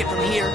take it from here.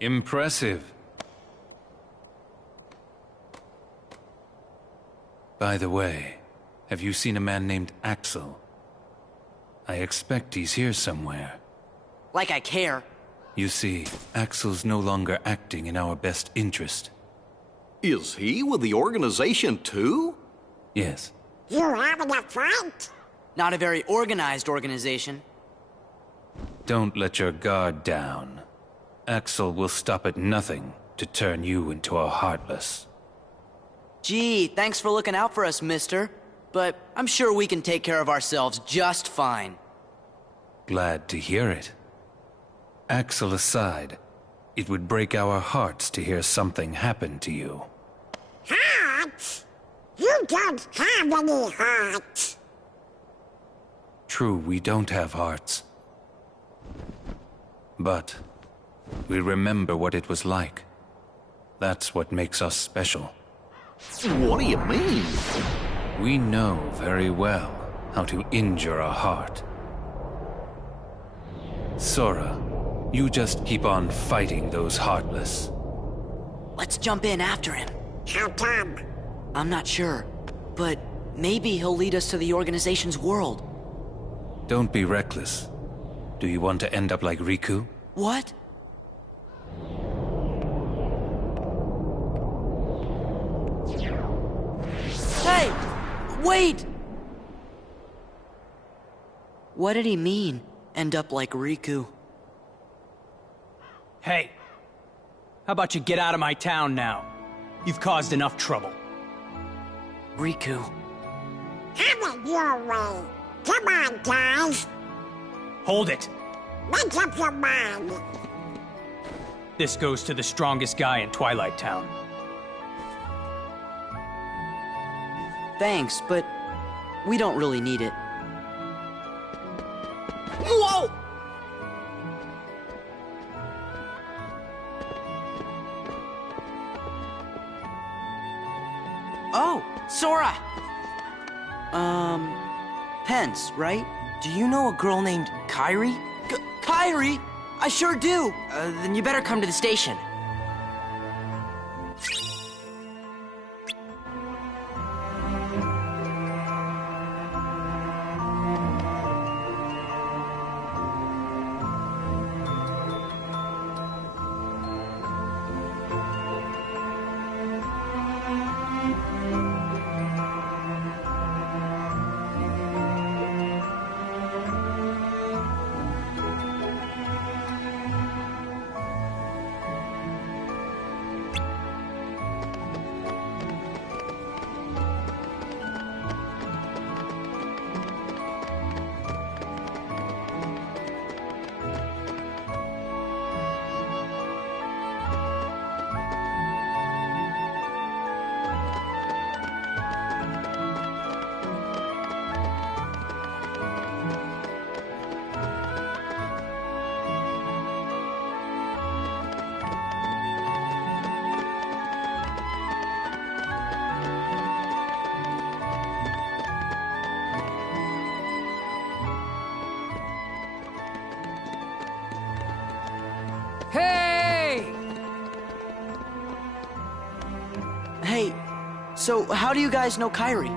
Impressive. By the way, have you seen a man named Axel? I expect he's here somewhere. Like I care. You see, Axel's no longer acting in our best interest. Is he with the organization too? Yes. You having a fight? Not a very organized organization. Don't let your guard down. Axel will stop at nothing to turn you into a Heartless. Gee, thanks for looking out for us, mister. But I'm sure we can take care of ourselves just fine. Glad to hear it. Axel aside, it would break our hearts to hear something happen to you. Hearts? You don't have any hearts. True, we don't have hearts. But we remember what it was like. That's what makes us special. What do you mean? We know very well how to injure a heart. Sora, you just keep on fighting those Heartless. Let's jump in after him. How come? I'm not sure, but maybe he'll lead us to the organization's world. Don't be reckless. Do you want to end up like Riku? What? Hey! Wait! What did he mean, end up like Riku? Hey, how about you get out of my town now? You've caused enough trouble. Riku. Have it your way. Come on, guys. Hold it! Make up your mind. This goes to the strongest guy in Twilight Town. Thanks, but we don't really need it. Pence, right? Do you know a girl named Kyrie? Kyrie? I sure do! Then you better come to the station. Hey! Hey, so how do you guys know Kyrie?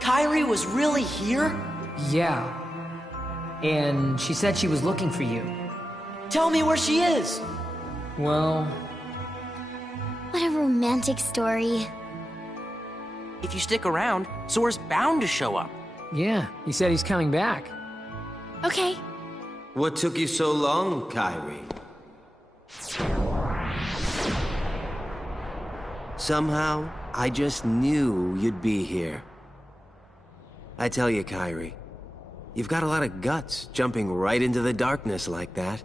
Kyrie was really here? Yeah. And she said she was looking for you. Tell me where she is! Well, What a romantic story. If you stick around, Sora's bound to show up. yeah, he said he's coming back. Okay. What took you so long, Kyrie? Somehow, I just knew you'd be here. I tell you, Kyrie, you've got a lot of guts jumping right into the darkness like that.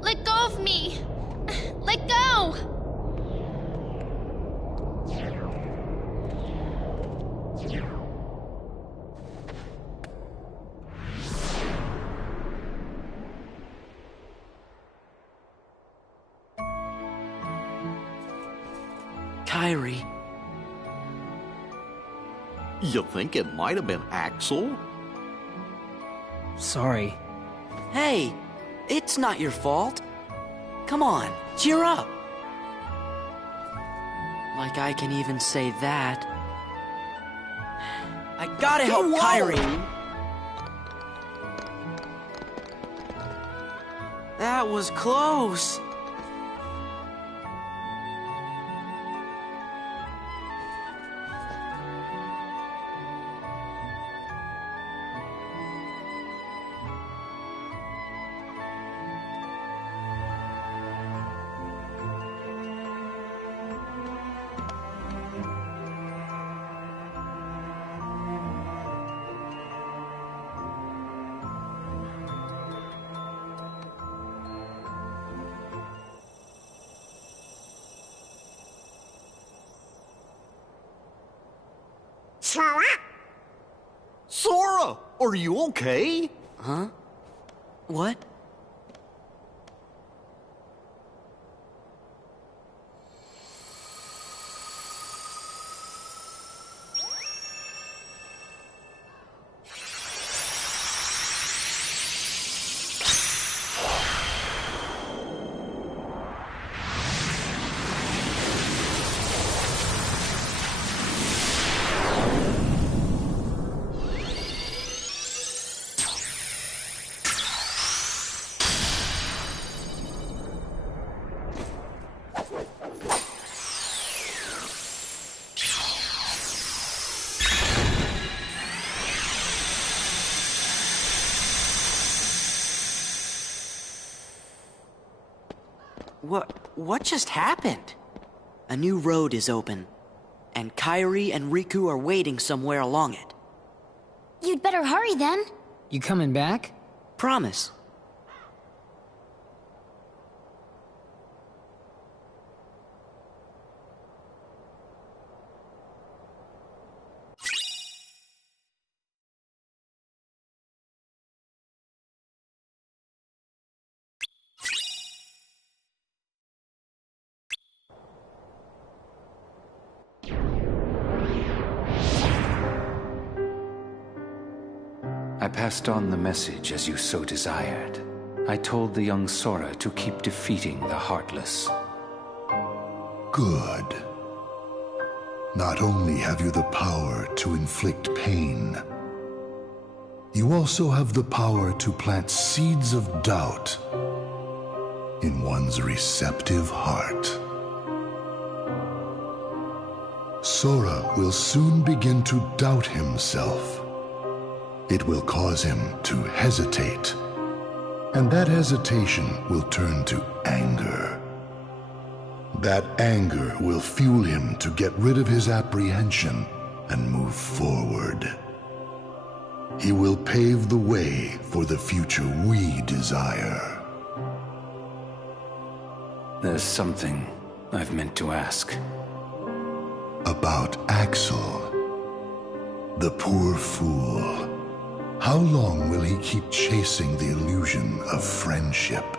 Let go of me! Let go! Kyrie. You think it might have been Axel? Sorry. Hey, it's not your fault. Come on, cheer up. Like I can even say that. I gotta help Kyrie. That was close. Sora? Sora, are you okay? Huh? What? What just happened? A new road is open, and Kyrie and Riku are waiting somewhere along it. You'd better hurry then. You coming back? Promise. I passed on the message as you so desired. I told the young Sora to keep defeating the Heartless. Good. Not only have you the power to inflict pain, you also have the power to plant seeds of doubt in one's receptive heart. Sora will soon begin to doubt himself. It will cause him to hesitate, and that hesitation will turn to anger. That anger will fuel him to get rid of his apprehension and move forward. He will pave the way for the future we desire. There's something I've meant to ask. About Axel, the poor fool. How long will he keep chasing the illusion of friendship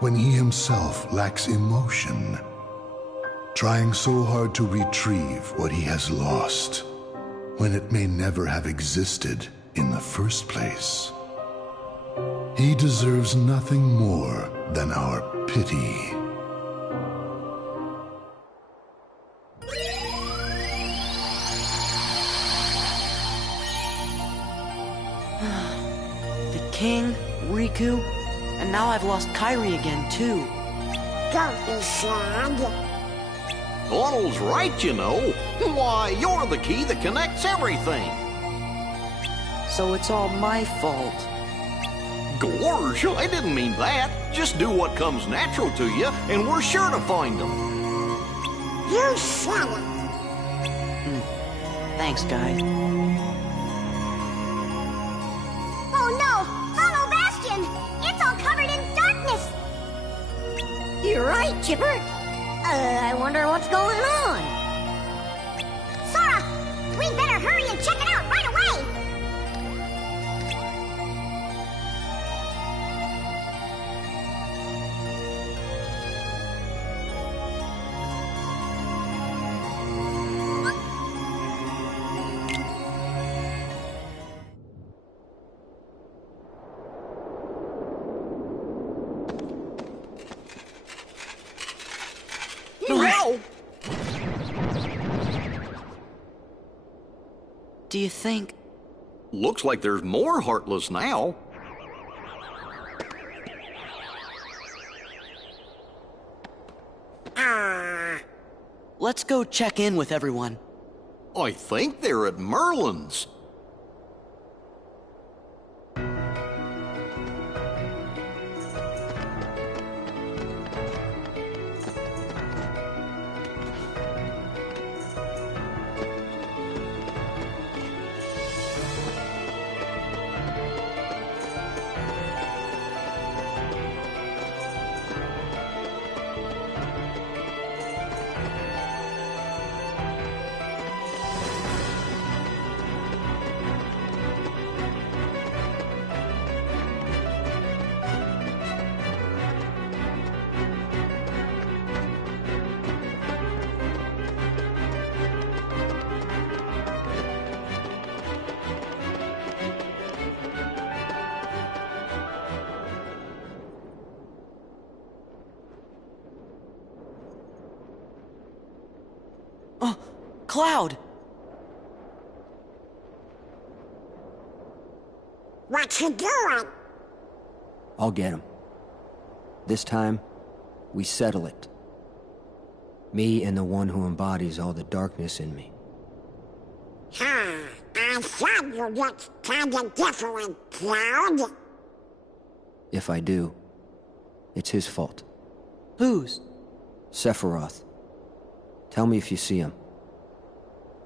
when he himself lacks emotion? Trying so hard to retrieve what he has lost when it may never have existed in the first place. He deserves nothing more than our pity. King, Riku, and now I've lost Kairi again, too. Don't be sad. Donald's right, you know. Why, you're the key that connects everything. So it's all my fault. Gorge, I didn't mean that. Just do what comes natural to you, and we're sure to find them. You said it. Thanks, guy. You're right, Chipper. I wonder what's going on. Sora, we better hurry and check it out right away. No! Do you think... Looks like there's more Heartless now. Let's go check in with everyone. I think they're at Merlin's. Oh, Cloud! What you doing? I'll get him. This time, we settle it. Me and the one who embodies all the darkness in me. I thought you looked kinda different, Cloud. If I do, it's his fault. Whose? Sephiroth. Tell me if you see him.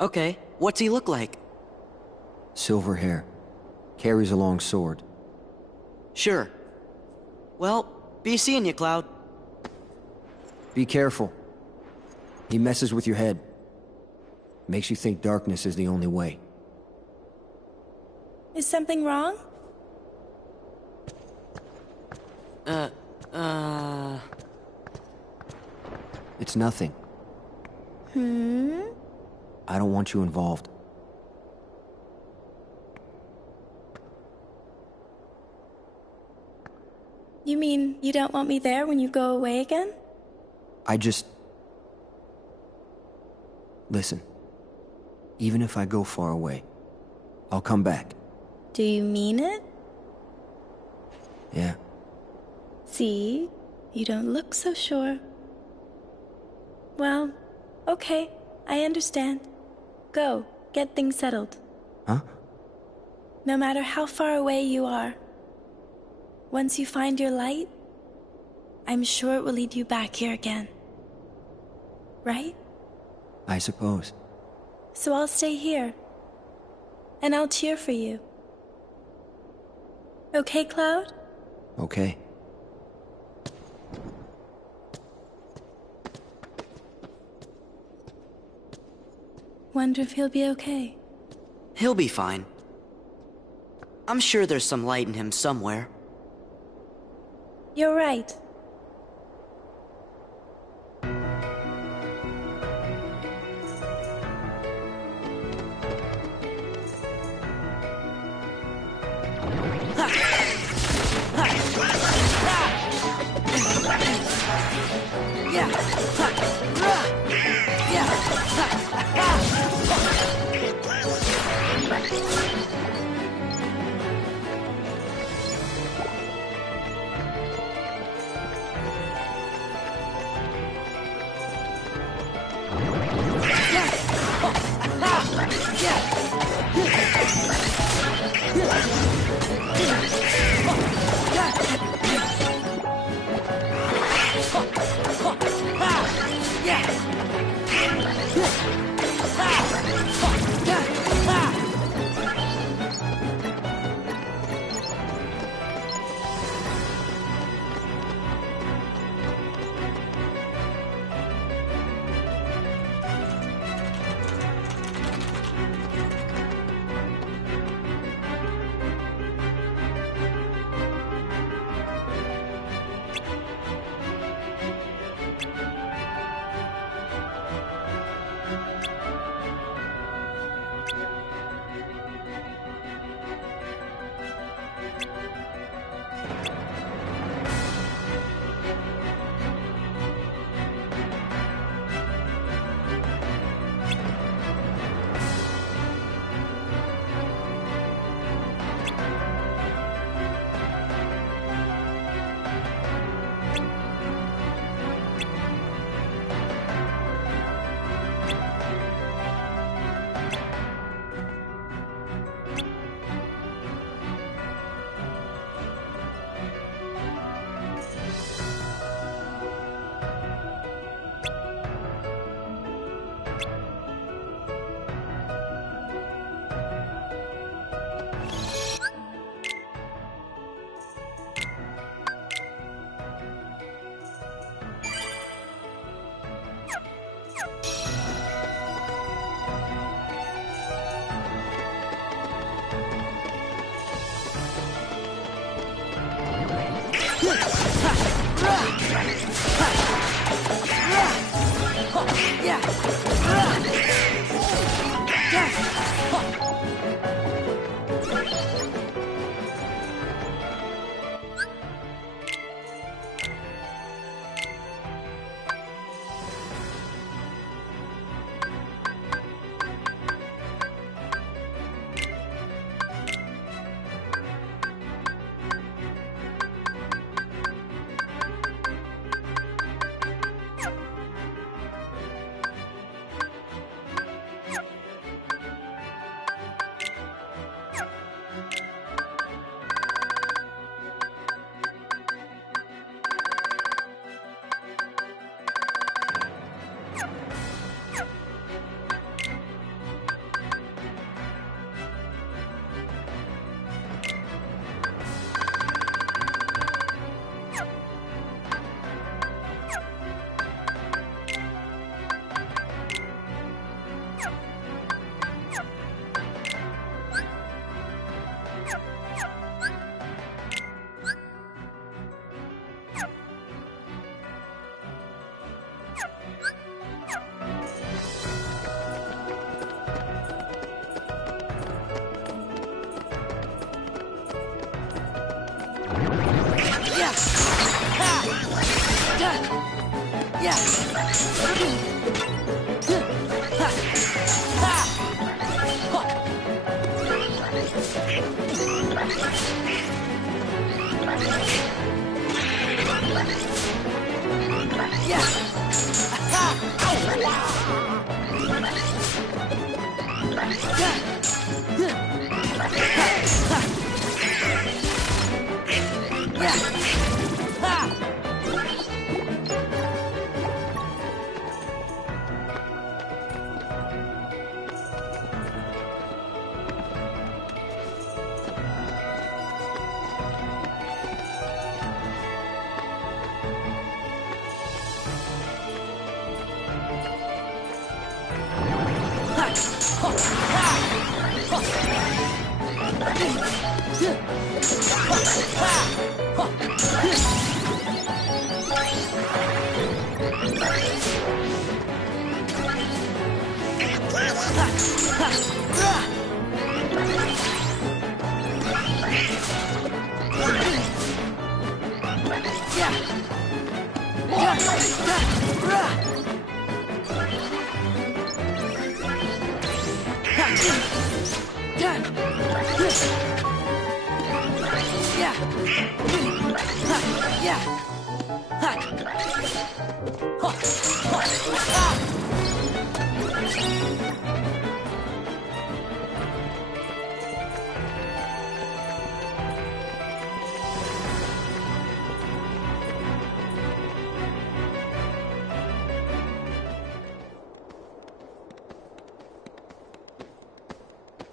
Okay, what's he look like? Silver hair. Carries a long sword. Sure. Well, be seeing you, Cloud. Be careful. He messes with your head. Makes you think darkness is the only way. Is something wrong? It's nothing. I don't want you involved. You mean you don't want me there when you go away again? Listen. Even if I go far away, I'll come back. Do you mean it? Yeah. See? You don't look so sure. Well, okay. I understand. Go, get things settled. Huh? No matter how far away you are, once you find your light, I'm sure it will lead you back here again. Right? I suppose. So I'll stay here. And I'll cheer for you. Okay, Cloud? Okay. Wonder if he'll be okay. He'll be fine. I'm sure there's some light in him somewhere. You're right.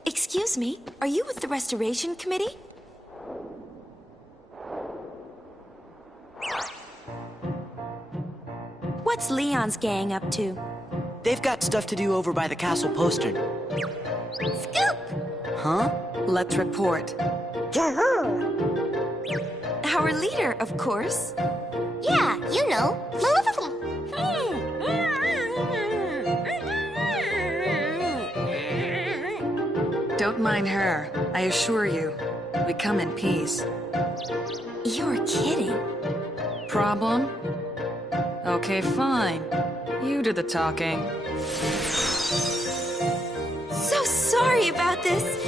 Excuse me, are you with the Restoration Committee? What's Leon's gang up to? They've got stuff to do over by the castle postern. Scoop! Huh? Let's report. Our leader, of course. Yeah, you know. Don't mind her. I assure you, we come in peace. You're kidding. Problem? Okay, fine. You do the talking. So sorry about this.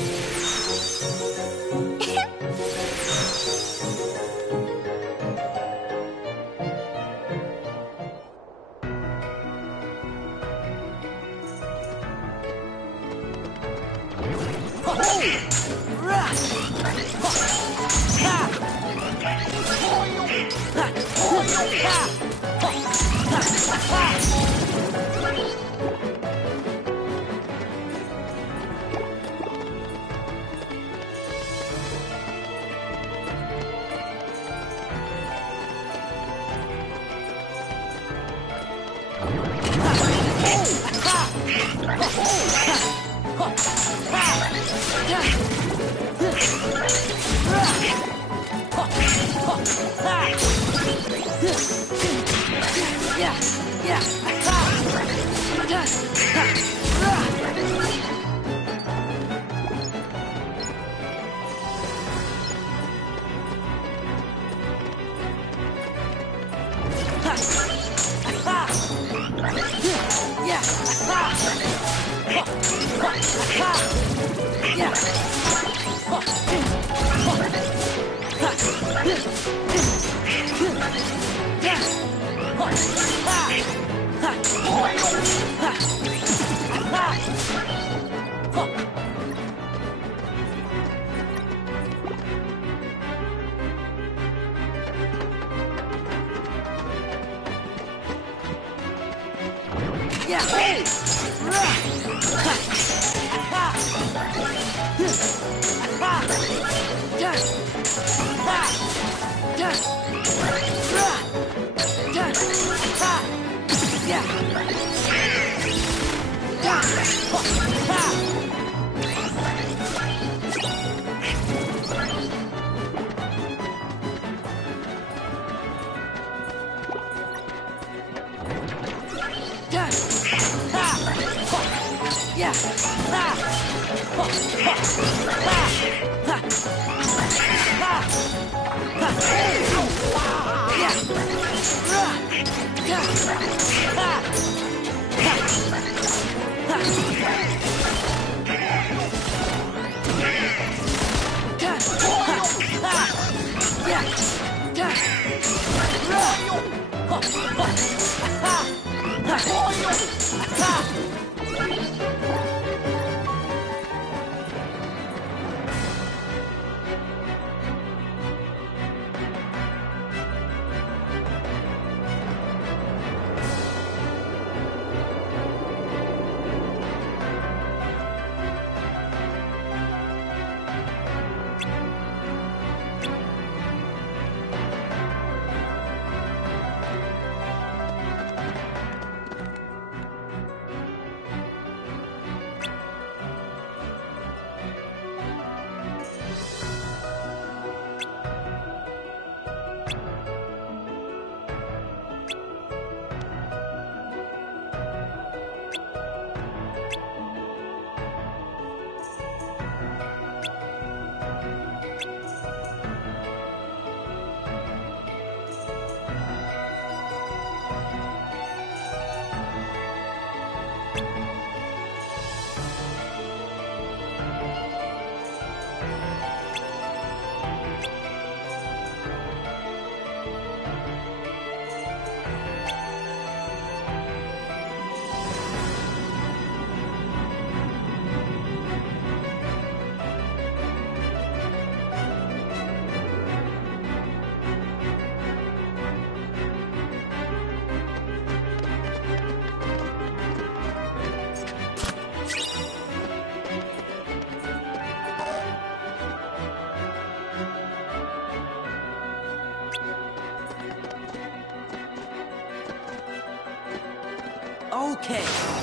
Okay.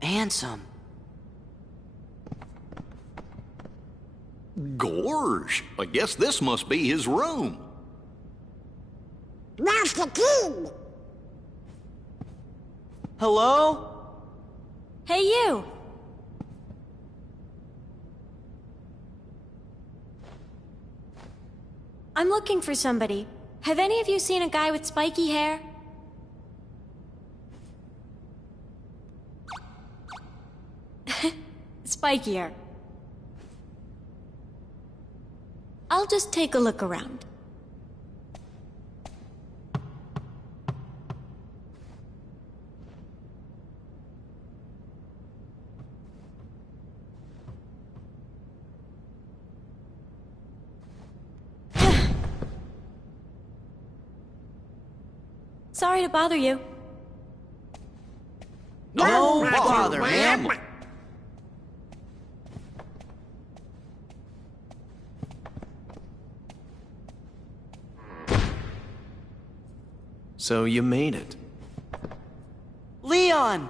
Handsome. Gorge, I guess this must be his room. Master King! Hello? Hey, you! I'm looking for somebody. Have any of you seen a guy with spiky hair? Spikier. I'll just take a look around. Sorry to bother you. No bother, ma'am. So you made it. Leon!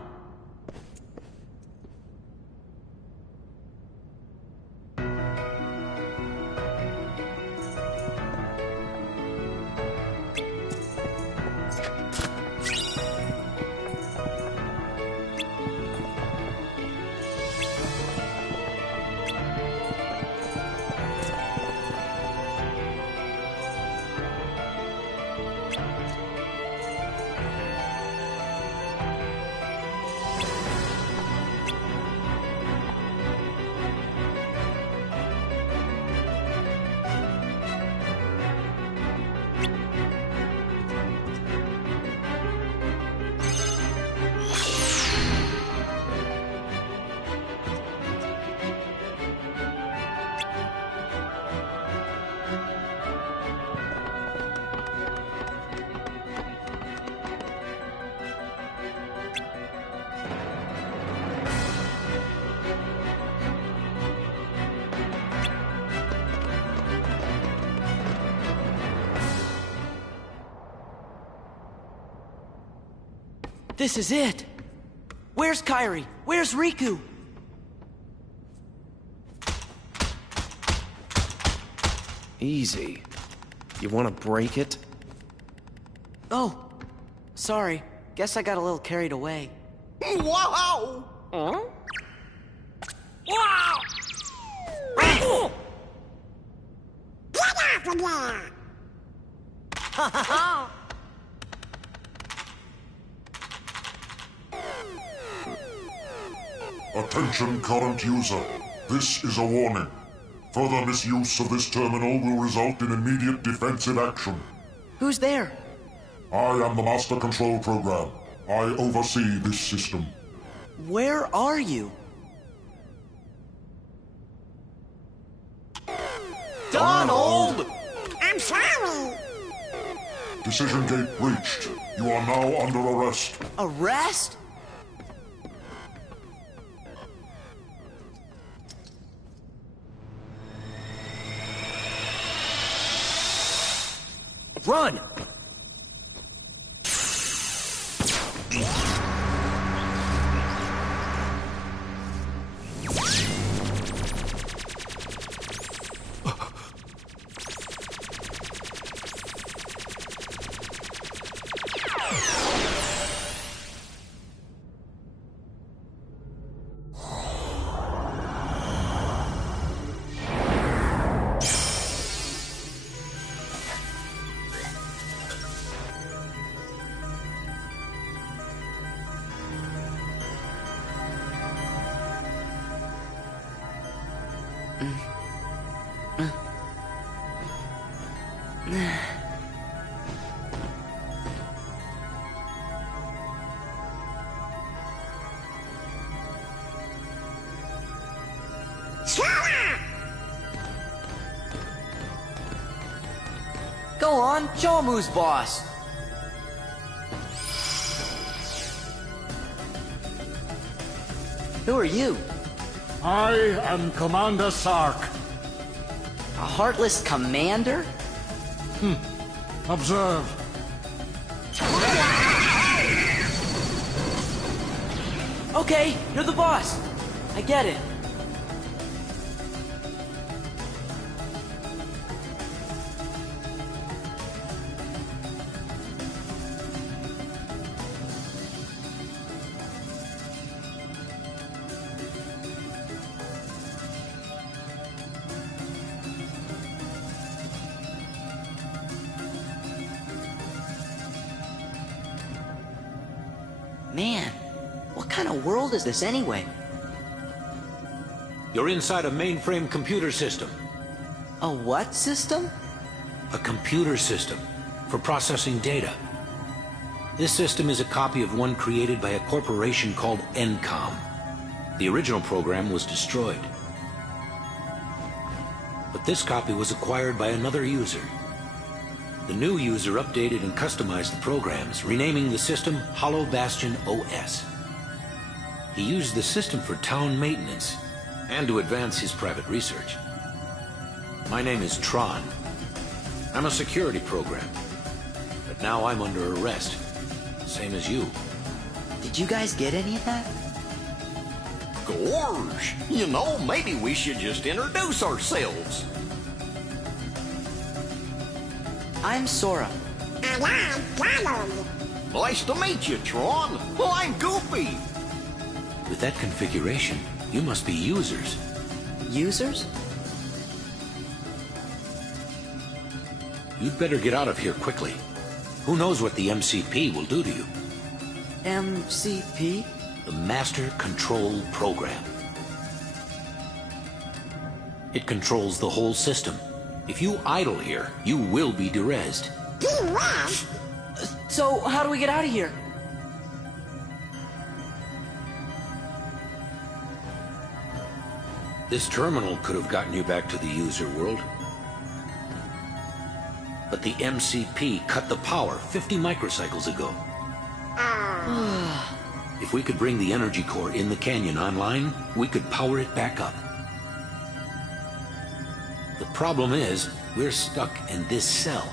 This is it! Where's Kairi? Where's Riku? Easy. You want to break it? Oh, sorry. Guess I got a little carried away. Wow! Get off of there! Attention current user. This is a warning. Further misuse of this terminal will result in immediate defensive action. Who's there? I am the Master Control Program. I oversee this system. Where are you? Donald! I'm sorry! Decision gate breached. You are now under arrest. Arrest? Run! Go on, show 'em who's boss. Who are you? I am Commander Sark. A heartless commander? Observe. Okay, you're the boss. I get it. Man, what kind of world is this anyway? You're inside a mainframe computer system. A what system? A computer system for processing data. This system is a copy of one created by a corporation called Encom. The original program was destroyed. But this copy was acquired by another user. The new user updated and customized the programs, renaming the system Hollow Bastion OS. He used the system for town maintenance and to advance his private research. My name is Tron. I'm a security program, but now I'm under arrest, same as you. Did you guys get any of that? Gorge, you know, maybe we should just introduce ourselves. I'm Sora. And I'm Donald. Nice to meet you, Tron. Well, I'm Goofy. With that configuration, you must be users. Users? You'd better get out of here quickly. Who knows what the MCP will do to you? MCP? The Master Control Program. It controls the whole system. If you idle here, you will be derezzed. Derez? So, how do we get out of here? This terminal could have gotten you back to the user world. But the MCP cut the power 50 microcycles ago. If we could bring the energy core in the canyon online, we could power it back up. The problem is, we're stuck in this cell.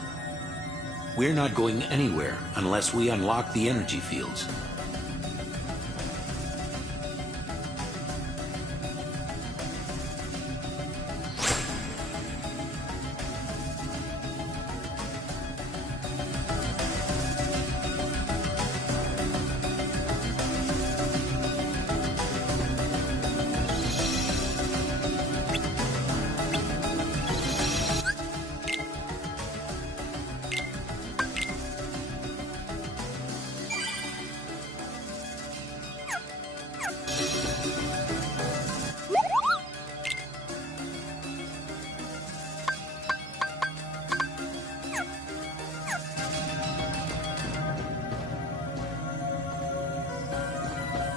We're not going anywhere unless we unlock the energy fields.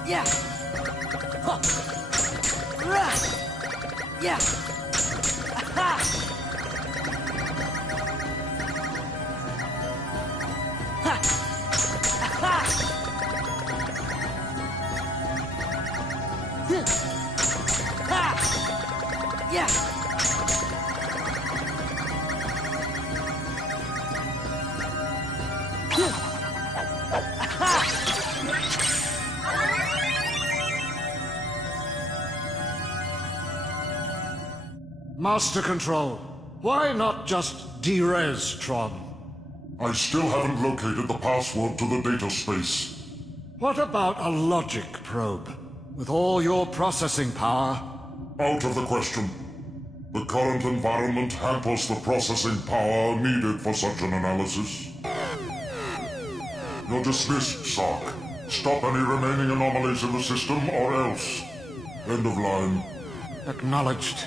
Yeah. Huh. Rah. Yeah. Aha. Ha. Aha. Ha. Yeah. Master Control, why not just derez Tron? I still haven't located the password to the data space. What about a logic probe? With all your processing power? Out of the question. The current environment hampers the processing power needed for such an analysis. You're dismissed, Sark. Stop any remaining anomalies in the system, or else. End of line. Acknowledged.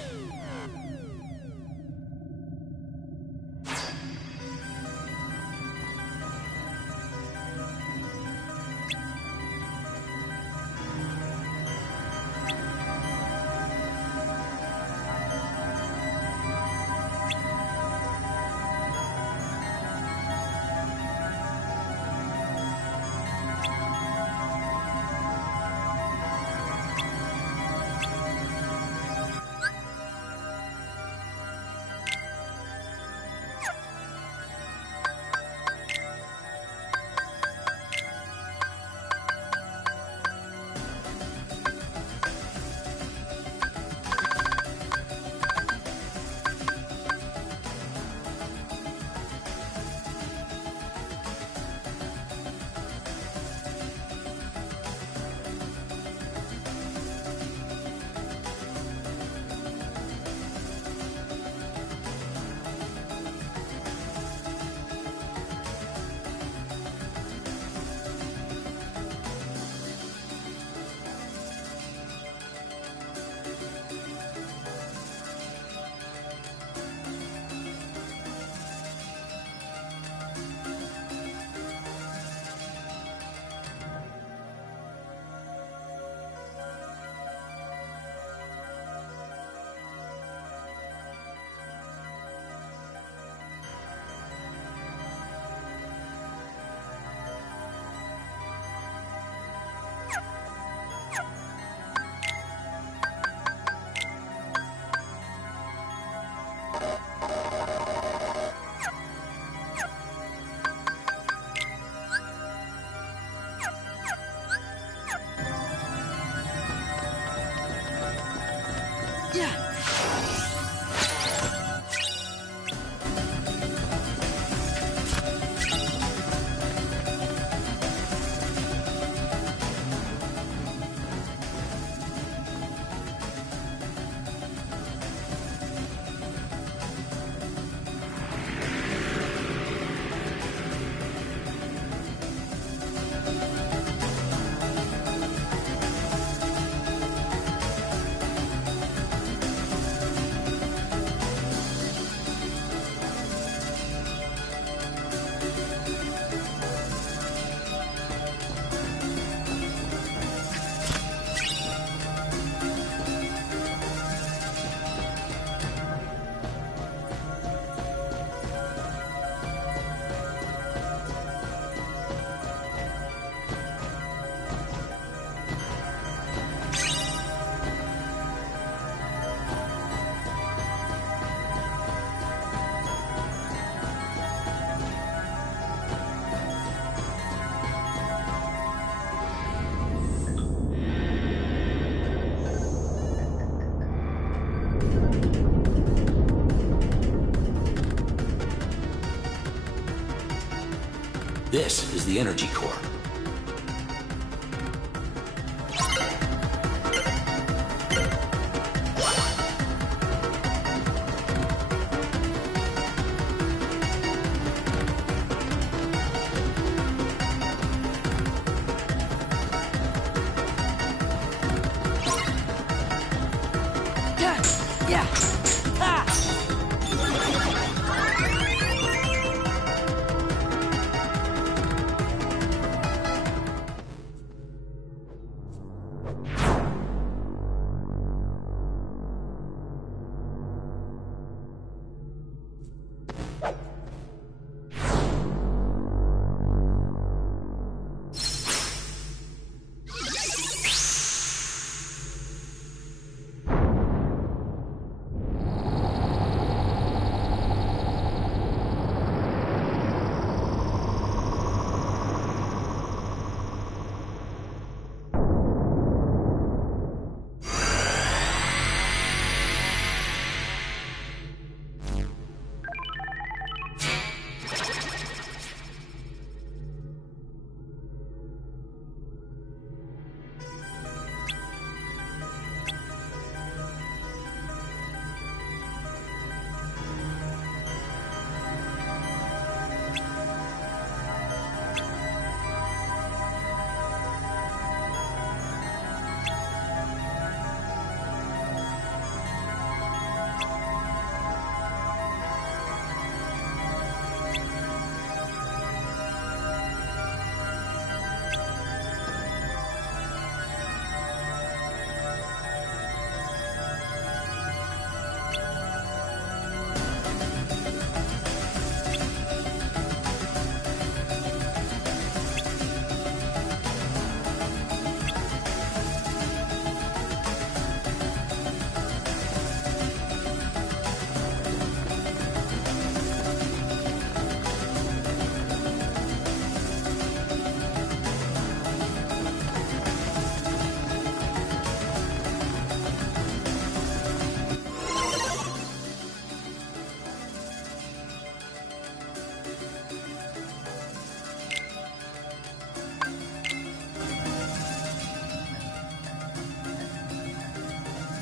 This is the energy core.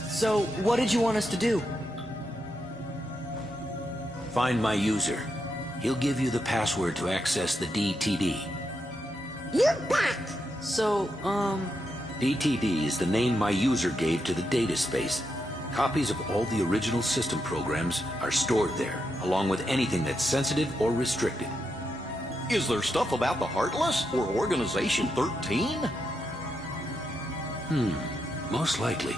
So, what did you want us to do? Find my user. He'll give you the password to access the DTD. You bet! So, DTD is the name my user gave to the data space. Copies of all the original system programs are stored there, along with anything that's sensitive or restricted. Is there stuff about the Heartless or Organization 13? Most likely.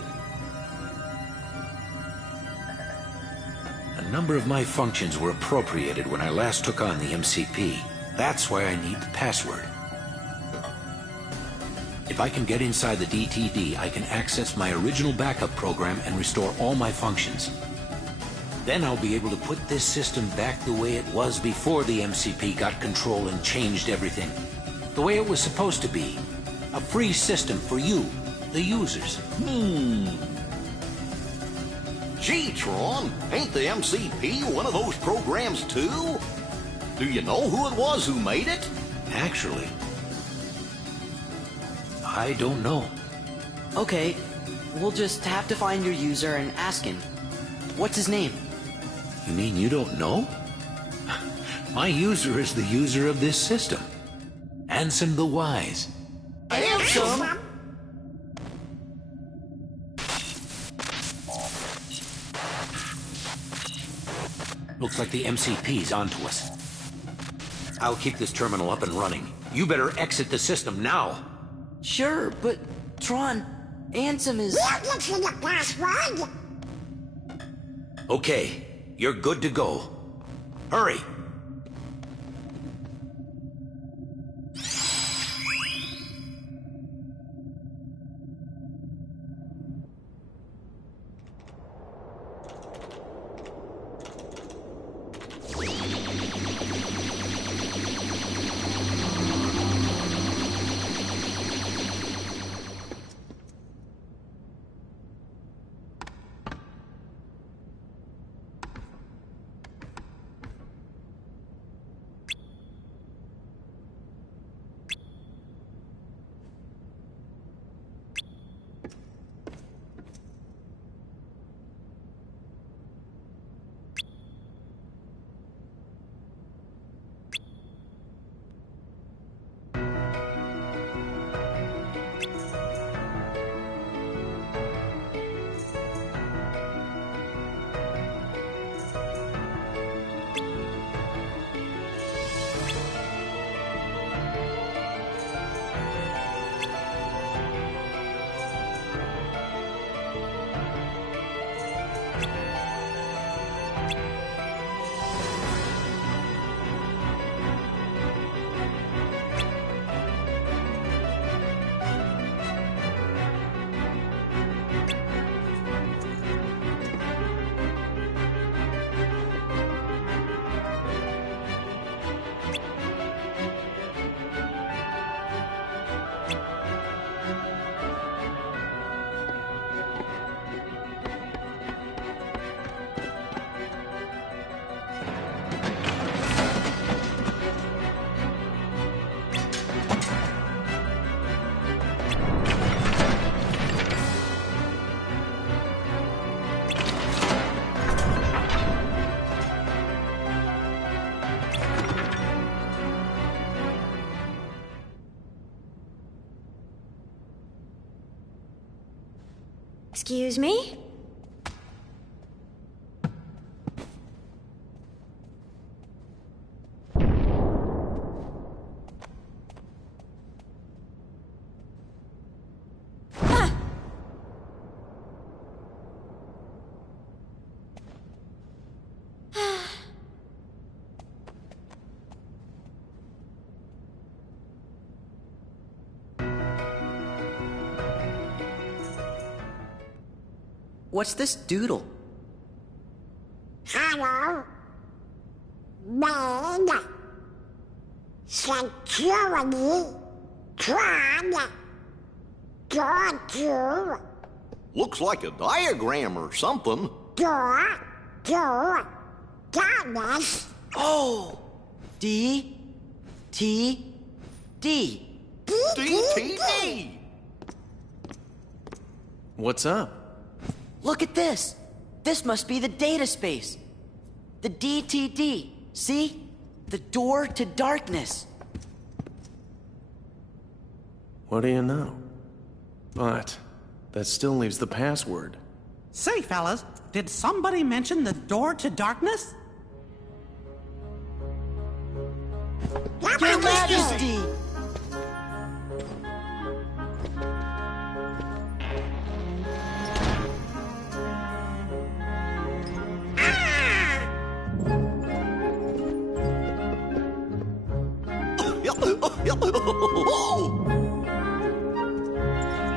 A number of my functions were appropriated when I last took on the MCP. That's why I need the password. If I can get inside the DTD, I can access my original backup program and restore all my functions. Then I'll be able to put this system back the way it was before the MCP got control and changed everything. The way it was supposed to be. A free system for you, the users. Gee, Tron, ain't the MCP one of those programs too? Do you know who it was who made it? Actually, I don't know. Okay, we'll just have to find your user and ask him. What's his name? You mean you don't know? My user is the user of this system. Ansem the Wise. Ansem? Looks like the MCP's onto us. I'll keep this terminal up and running. You better exit the system now. Sure, but Tron, Ansem is... We'll get you the password. Okay, you're good to go. Hurry! Excuse me? What's this doodle? Hello? Main. Security. Tron. Door to. Looks like a diagram or something. Door to. Darkness. Oh! D. T. D. DTD! What's up? Look at this! This must be the data space. The DTD. See? The door to darkness. What do you know? But that still leaves the password. Say, fellas, did somebody mention the door to darkness? Your Majesty!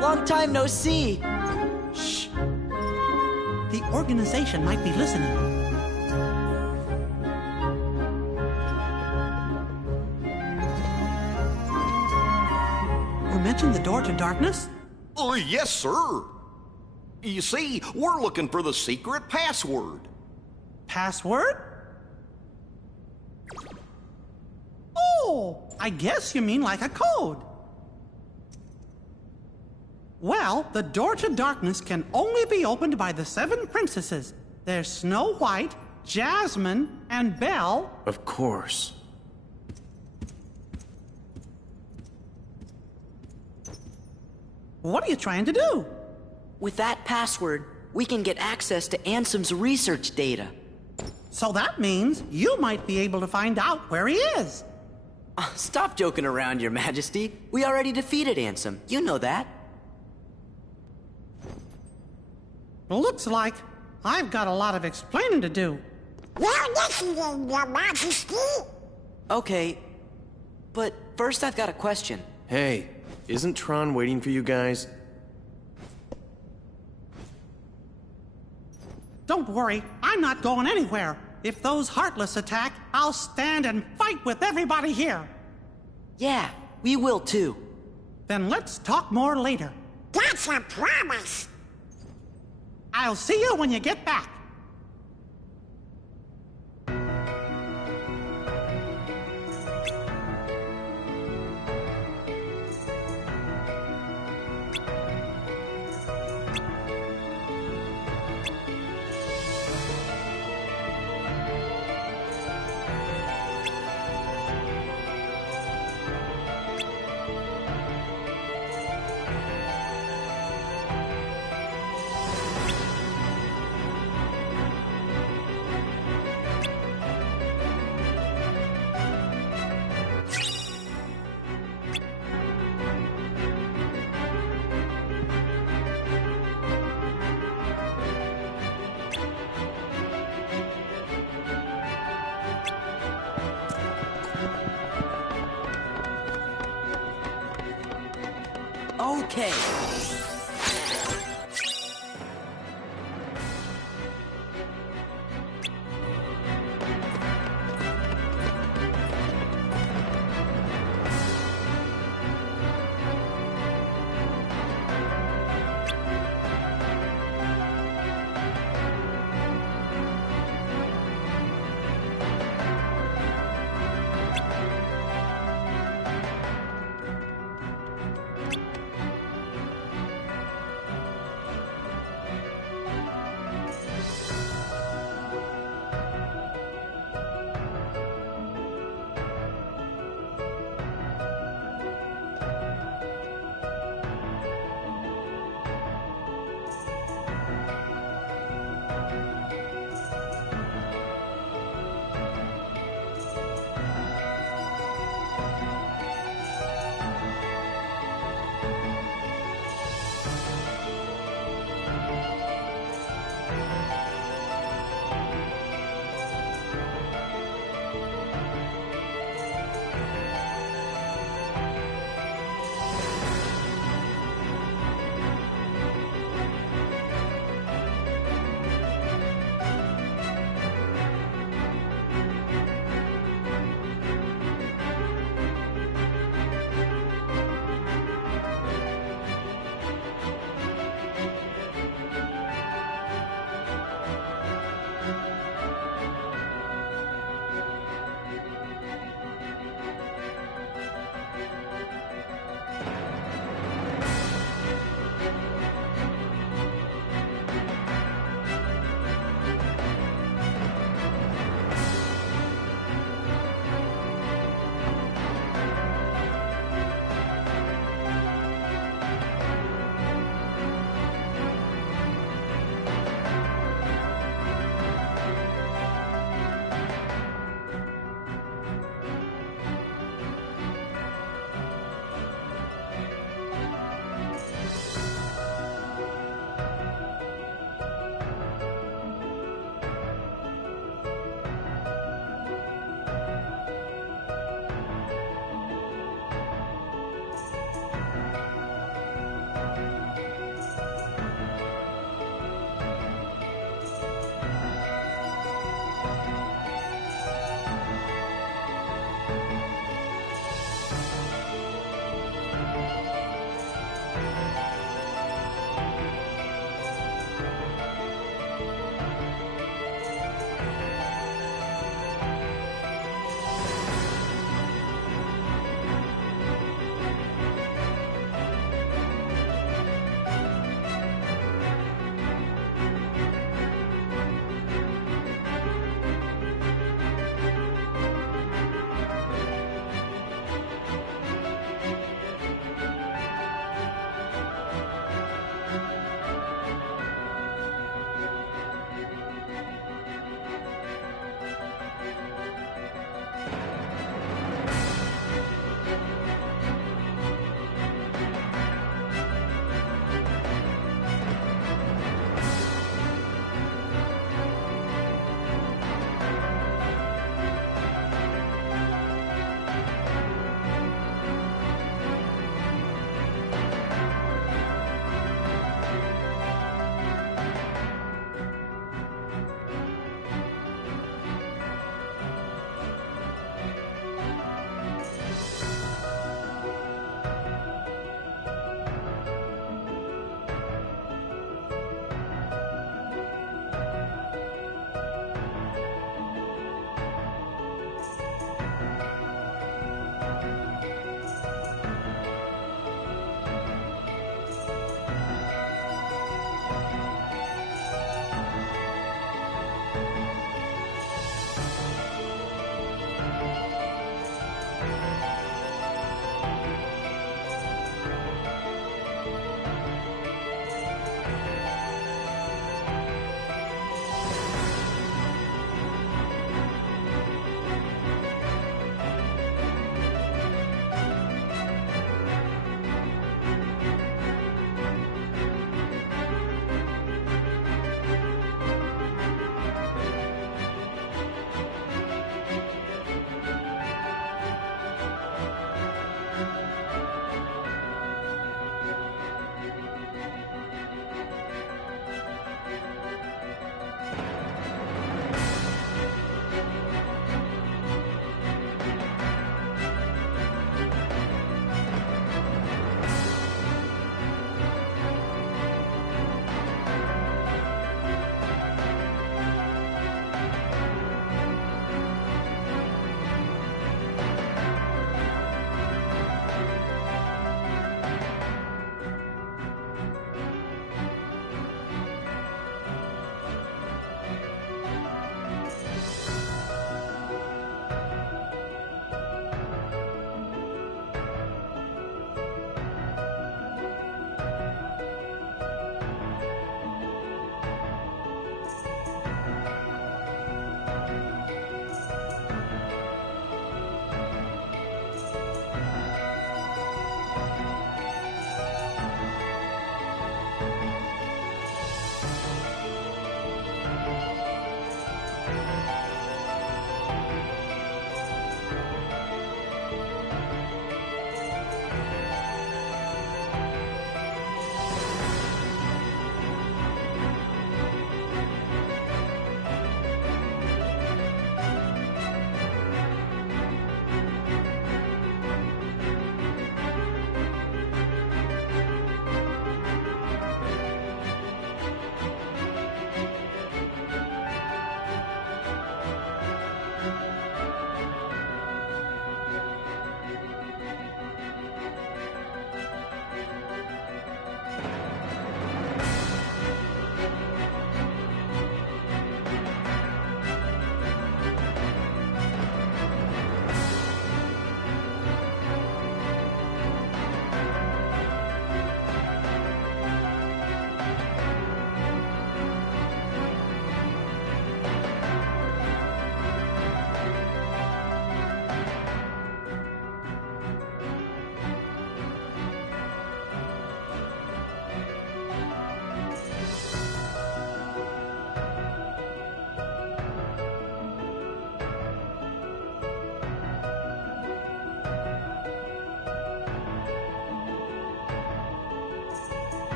Long time no see. Shh. The organization might be listening. You mentioned the door to darkness? Oh, yes, sir. You see, we're looking for the secret password. Password? Oh, I guess you mean like a code. Well, the door to darkness can only be opened by the 7 princesses. There's Snow White, Jasmine, and Belle. Of course. What are you trying to do? With that password, we can get access to Ansem's research data. So that means you might be able to find out where he is. Stop joking around, Your Majesty. We already defeated Ansem. You know that. Looks like I've got a lot of explaining to do. Well, listen, Your Majesty. Okay, but first I've got a question. Hey, isn't Tron waiting for you guys? Don't worry, I'm not going anywhere. If those Heartless attack, I'll stand and fight with everybody here. Yeah, we will too. Then let's talk more later. That's a promise. I'll see you when you get back. Okay.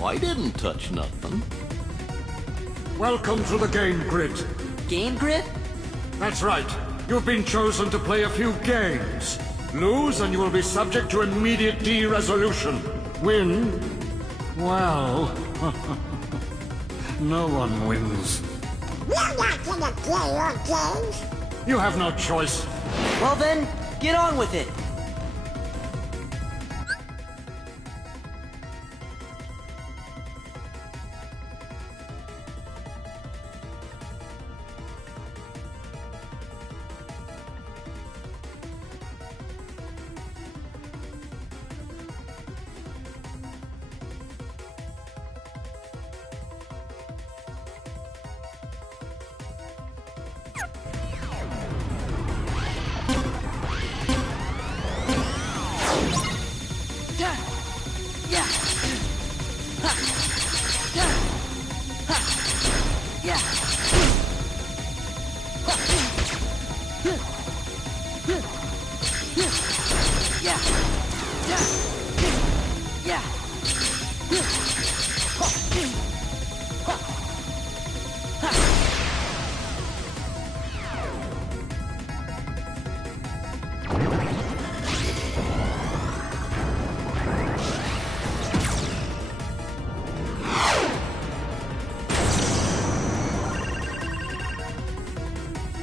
Well, I didn't touch nothing. Welcome to the game grid. Game grid? That's right. You've been chosen to play a few games. Lose and you will be subject to immediate de-resolution. Win? Well... no one wins. You're not gonna play your games. You have no choice. Well then, get on with it.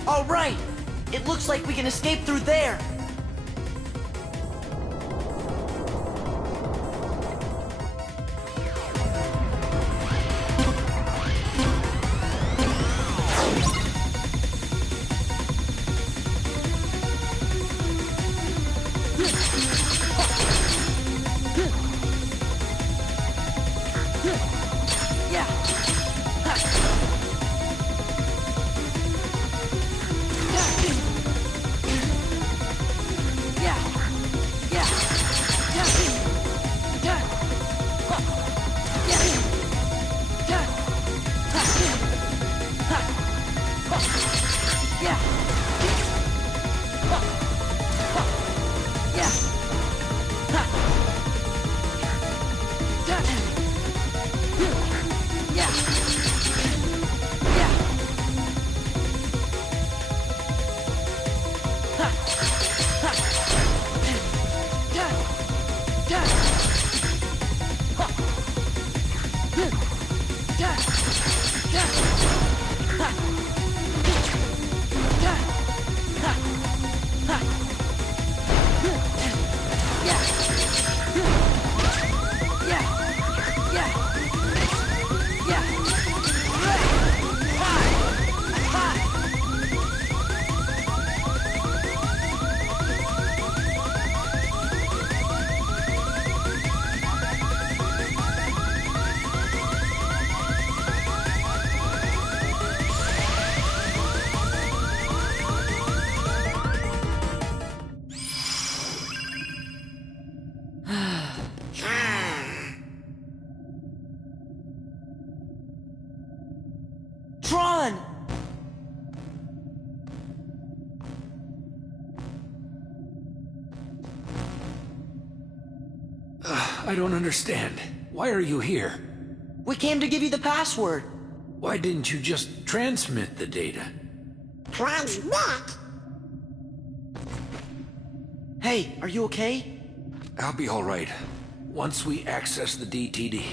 All right! It looks like we can escape through there! Tron! I don't understand. Why are you here? We came to give you the password. Why didn't you just transmit the data? Transmit? Hey, are you okay? I'll be all right once we access the DTD.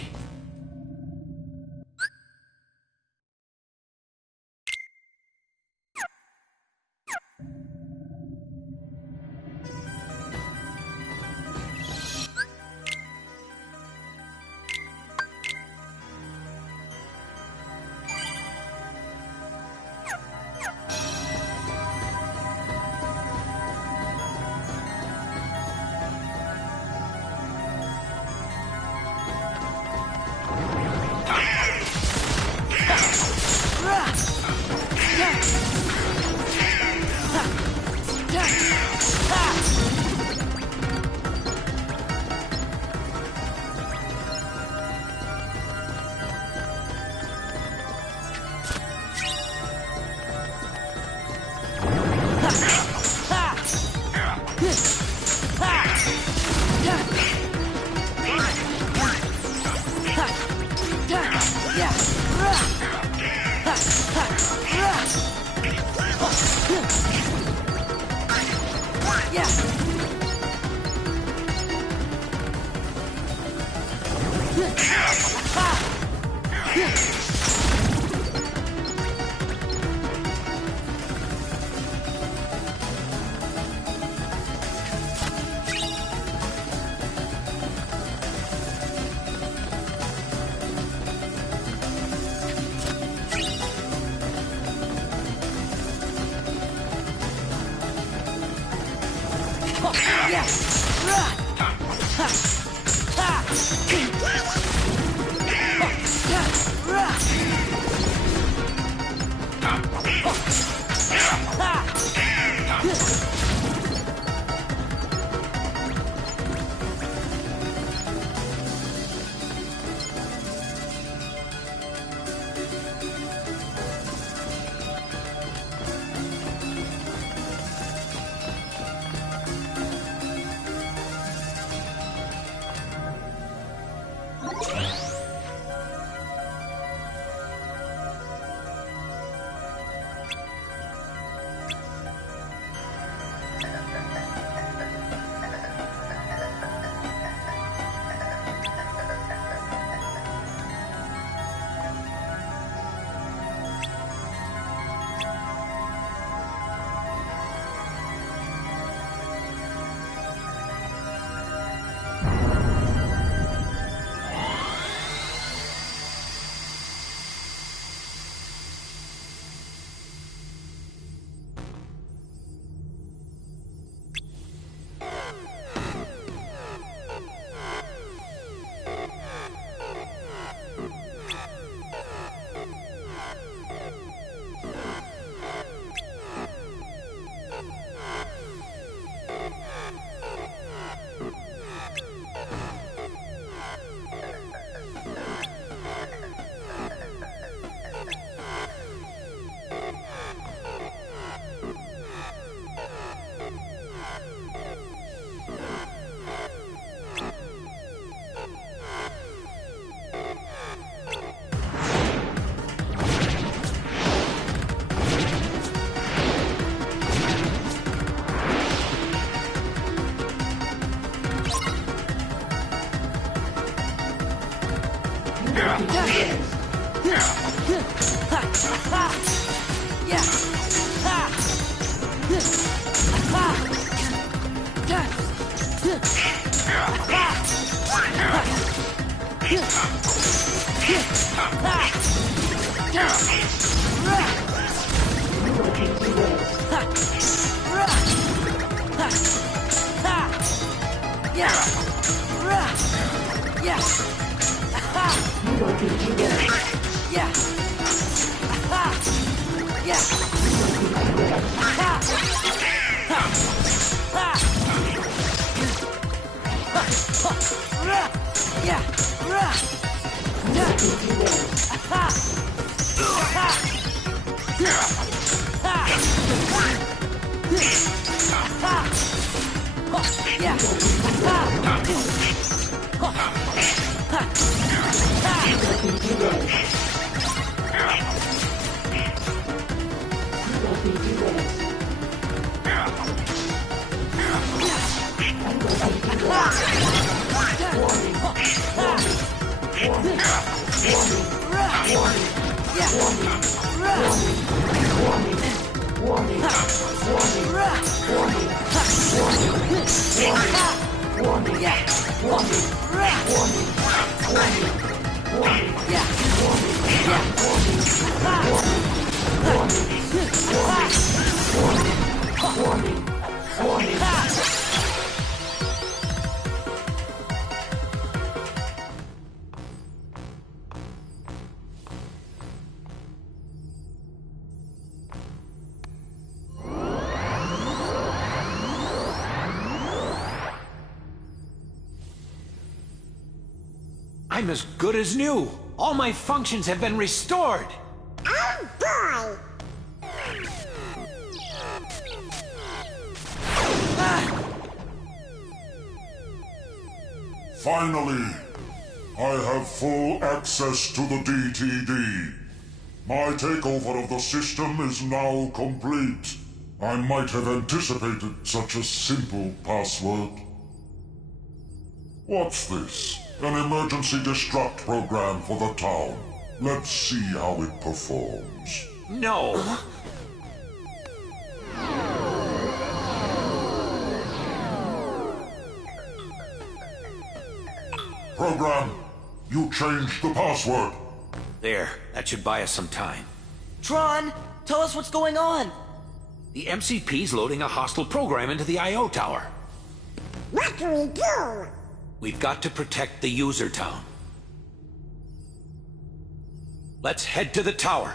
I'm as good as new. All my functions have been restored. Oh boy! Finally, I have full access to the DTD. My takeover of the system is now complete. I might have anticipated such a simple password. What's this? An emergency destruct program for the town. Let's see how it performs. No! Program, you changed the password. There, that should buy us some time. Tron, tell us what's going on. The MCP's loading a hostile program into the I.O. tower. What do we do? We've got to protect the user town. Let's head to the tower.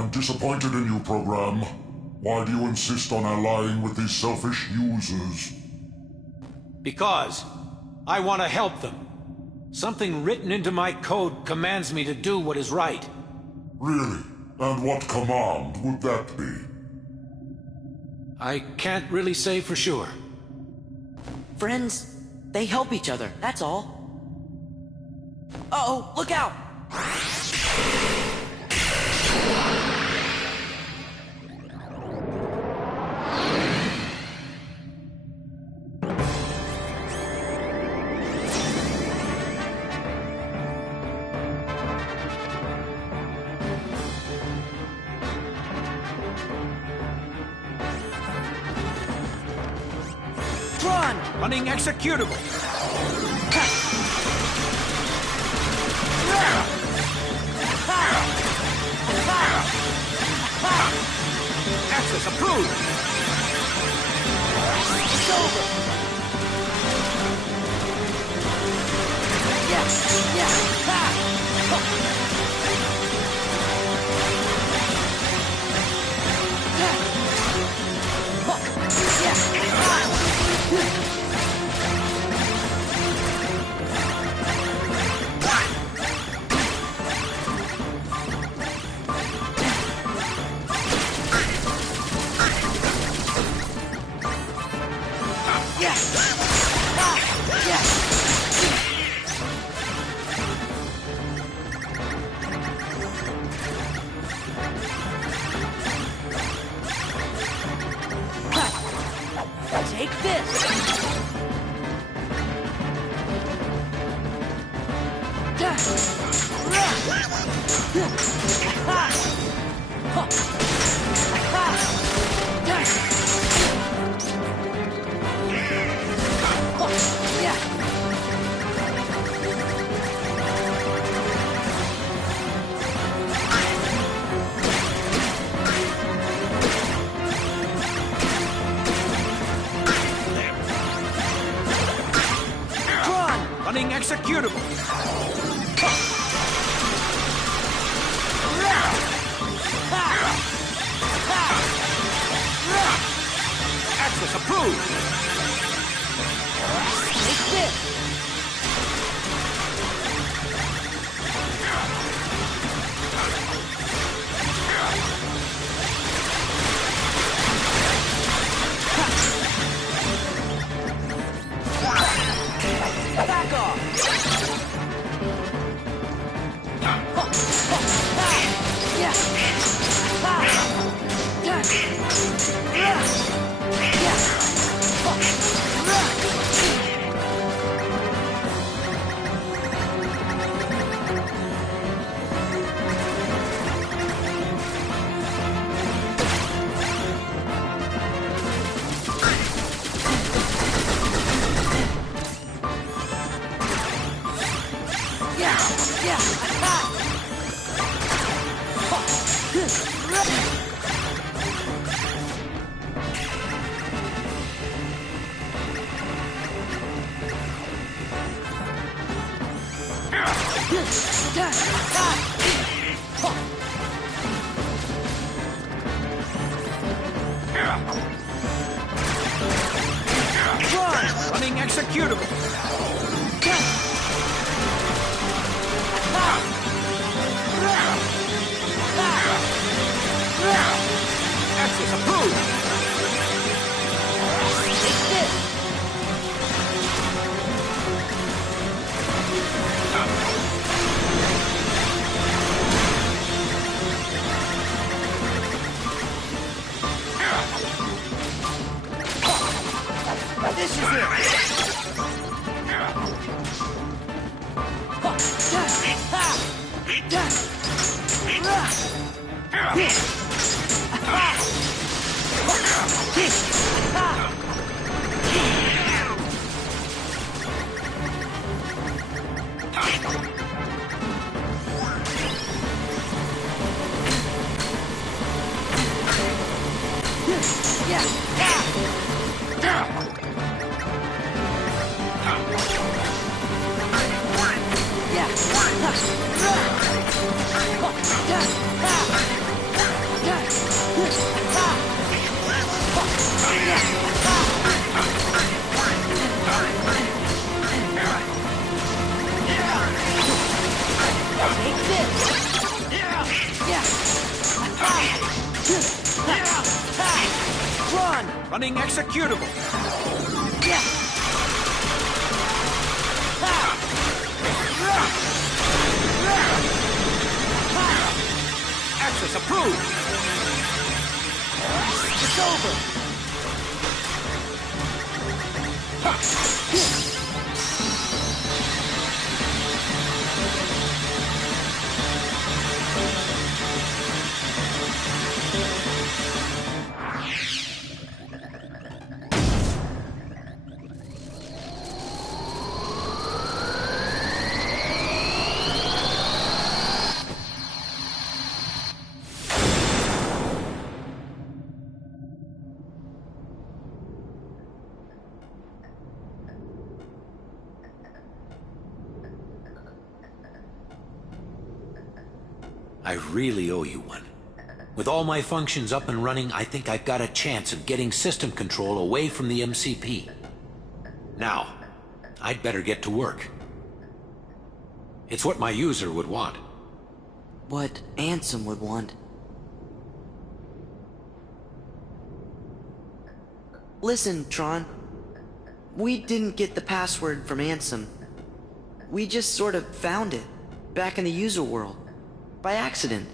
I'm disappointed in you, program. Why do you insist on allying with these selfish users? Because I want to help them. Something written into my code commands me to do what is right. Really? And what command would that be? I can't really say for sure. Friends, they help each other, that's all. Uh-oh, look out! Running executable. Access approved. It's over. Take this! Running executable. Access approved. Take this. Back off! Running executable. Access approved. Take this. This is approved! It's over! I really owe you one. With all my functions up and running, I think I've got a chance of getting system control away from the MCP. Now, I'd better get to work. It's what my user would want. What Ansem would want. Listen, Tron. We didn't get the password from Ansem. We just sort of found it, back in the user world. By accident.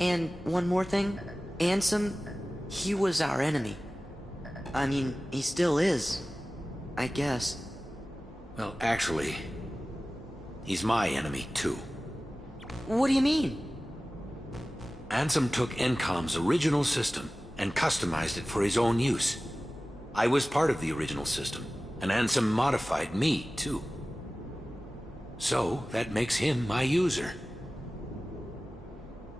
And one more thing, Ansem, he was our enemy. I mean, he still is, I guess. Well, actually, he's my enemy, too. What do you mean? Ansem took Encom's original system and customized it for his own use. I was part of the original system, and Ansem modified me, too. So, that makes him my user.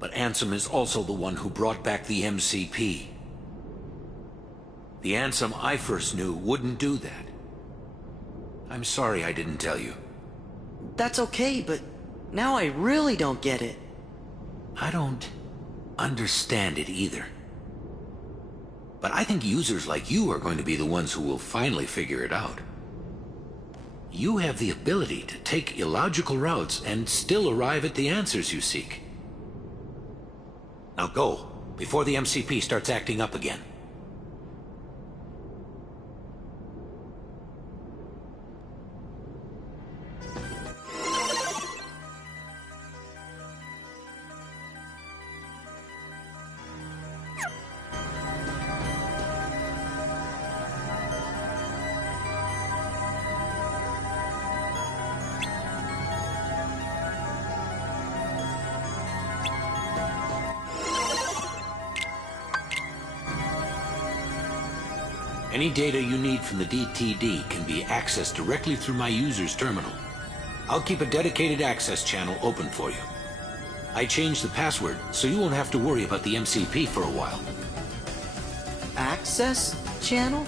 But Ansem is also the one who brought back the MCP. The Ansem I first knew wouldn't do that. I'm sorry I didn't tell you. That's okay, but now I really don't get it. I don't understand it either. But I think users like you are going to be the ones who will finally figure it out. You have the ability to take illogical routes and still arrive at the answers you seek. Now go, before the MCP starts acting up again. Any data you need from the DTD can be accessed directly through my user's terminal. I'll keep a dedicated access channel open for you. I changed the password, so you won't have to worry about the MCP for a while. Access channel?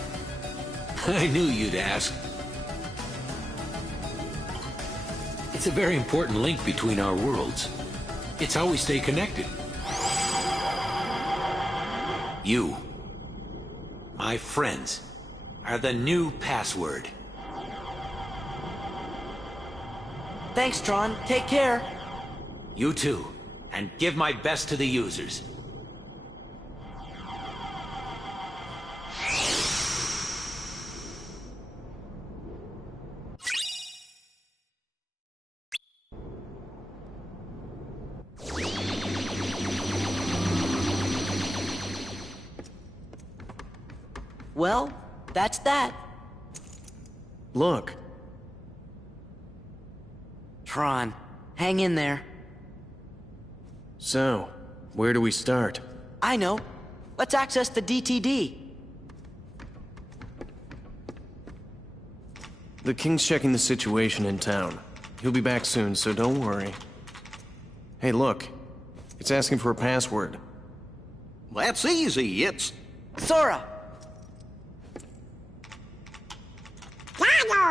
I knew you'd ask. It's a very important link between our worlds. It's how we stay connected. You, my friends, are the new password. Thanks, Tron. Take care. You too. And give my best to the users. Well, that's that. Look. Tron, hang in there. So, where do we start? I know. Let's access the DTD. The King's checking the situation in town. He'll be back soon, so don't worry. Hey, look. It's asking for a password. That's easy. It's... Sora!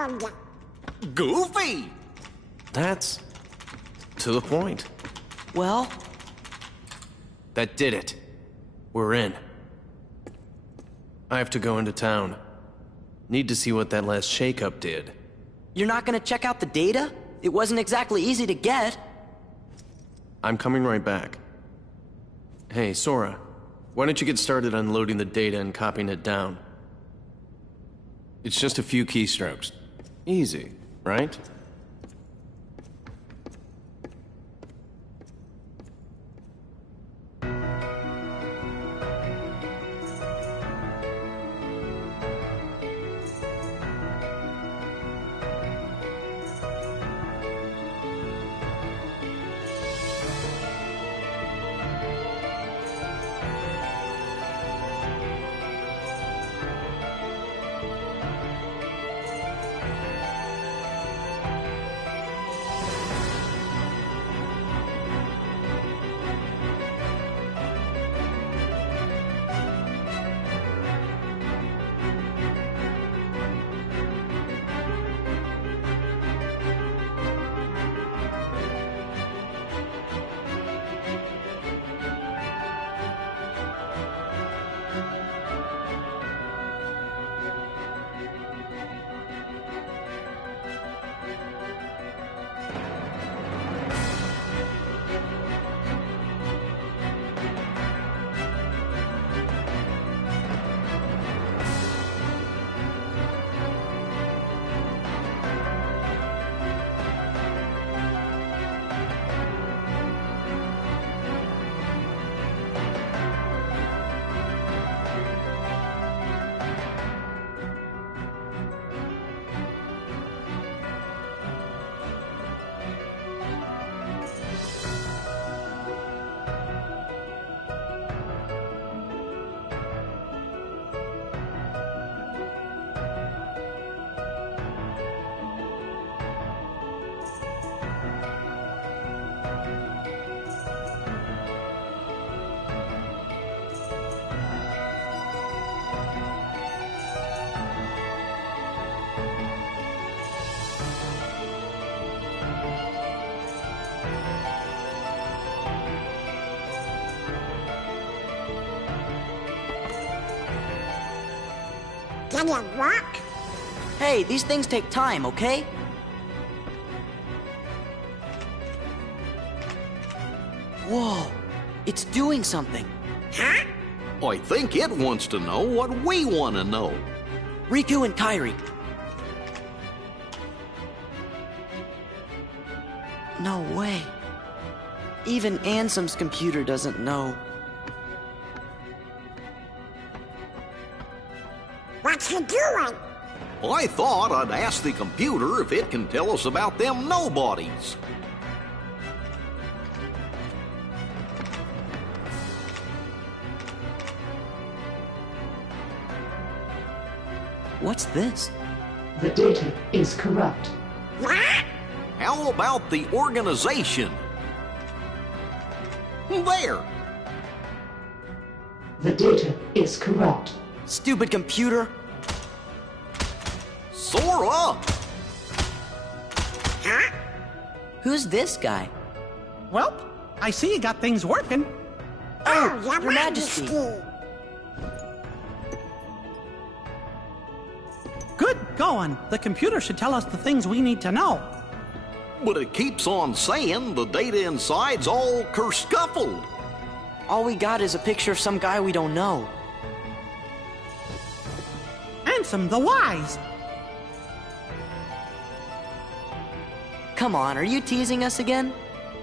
Donald! Goofy! That's... to the point. Well? That did it. We're in. I have to go into town. Need to see what that last shakeup did. You're not gonna check out the data? It wasn't exactly easy to get. I'm coming right back. Hey, Sora. Why don't you get started unloading the data and copying it down? It's just a few keystrokes. Easy, right? Can you walk? Hey, these things take time, okay? Whoa, it's doing something. Huh? I think it wants to know what we want to know. Riku and Kairi. No way. Even Ansem's computer doesn't know. What's he doing? I thought I'd ask the computer if it can tell us about them nobodies. What's this? The data is corrupt. What? How about the organization? There! The data is corrupt. Stupid computer. Sora! Huh? Who's this guy? Well, I see you got things working. Oh, Your Majesty. Good going. The computer should tell us the things we need to know. But it keeps on saying the data inside's all kerscuffled. All we got is a picture of some guy we don't know. Ansem the Wise. Come on, are you teasing us again?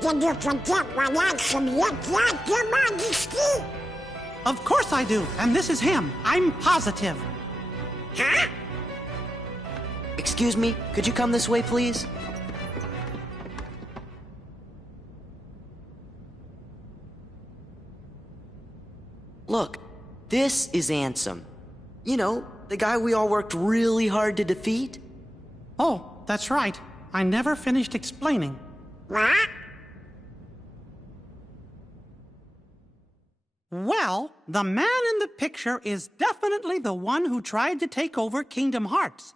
Did you forget what Ansem looked like, Your Majesty? Of course I do, and this is him. I'm positive. Huh? Excuse me, could you come this way, please? Look, this is Ansem. You know, the guy we all worked really hard to defeat. Oh, that's right. I never finished explaining. What? Well, the man in the picture is definitely the one who tried to take over Kingdom Hearts.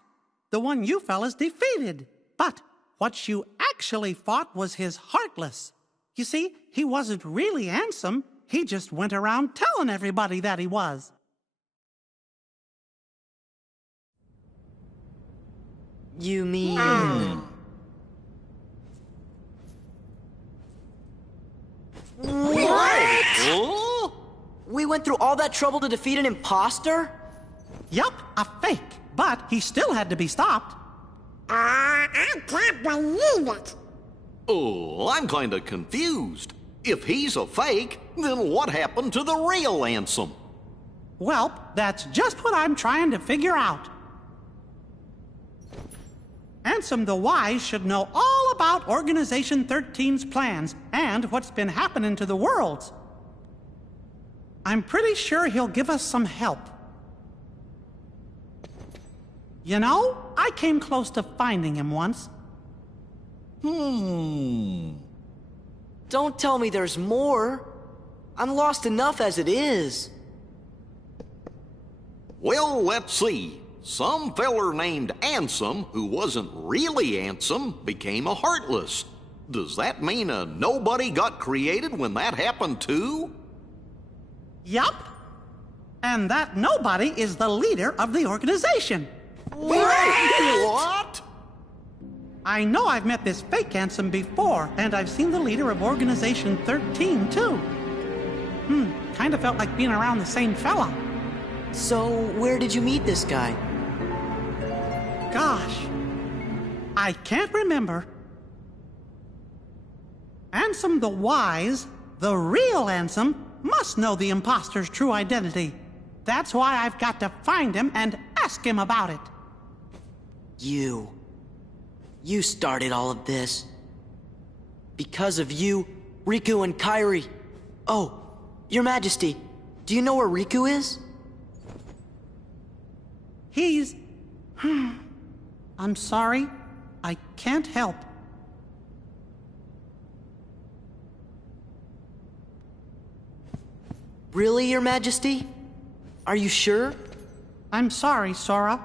The one you fellas defeated. But what you actually fought was his Heartless. You see, he wasn't really Ansem. He just went around telling everybody that he was. You mean... What? Huh? We went through all that trouble to defeat an imposter? Yup, a fake. But he still had to be stopped. I can't believe it. Oh, I'm kind of confused. If he's a fake, then what happened to the real Ansem? Well, that's just what I'm trying to figure out. Ansem the Wise should know all about Organization 13's plans and what's been happening to the worlds. I'm pretty sure he'll give us some help. You know, I came close to finding him once. Don't tell me there's more. I'm lost enough as it is. Well, let's see. Some feller named Ansem, who wasn't really Ansem, became a Heartless. Does that mean a nobody got created when that happened too? Yup. And that nobody is the leader of the organization. What? I know I've met this fake Ansem before, and I've seen the leader of Organization 13, too. Kind of felt like being around the same fella. So, where did you meet this guy? Gosh, I can't remember. Ansem the Wise, the real Ansem, must know the imposter's true identity. That's why I've got to find him and ask him about it. You started all of this. Because of you, Riku and Kairi. Oh, Your Majesty, do you know where Riku is? He's... I'm sorry. I can't help. Really, Your Majesty? Are you sure? I'm sorry, Sora.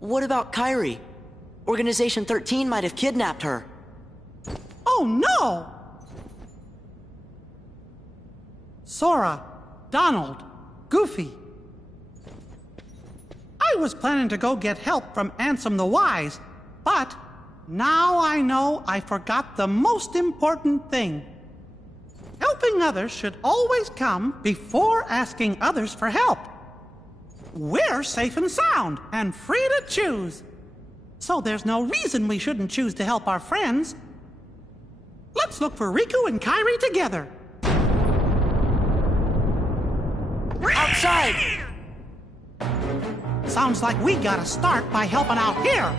What about Kairi? Organization 13 might have kidnapped her. Oh, no! Sora, Donald, Goofy. was planning to go get help from Ansem the Wise, but now I know I forgot the most important thing. Helping others should always come before asking others for help. We're safe and sound and free to choose. So there's no reason we shouldn't choose to help our friends. Let's look for Riku and Kairi together. Outside! Sounds like we gotta start by helping out here.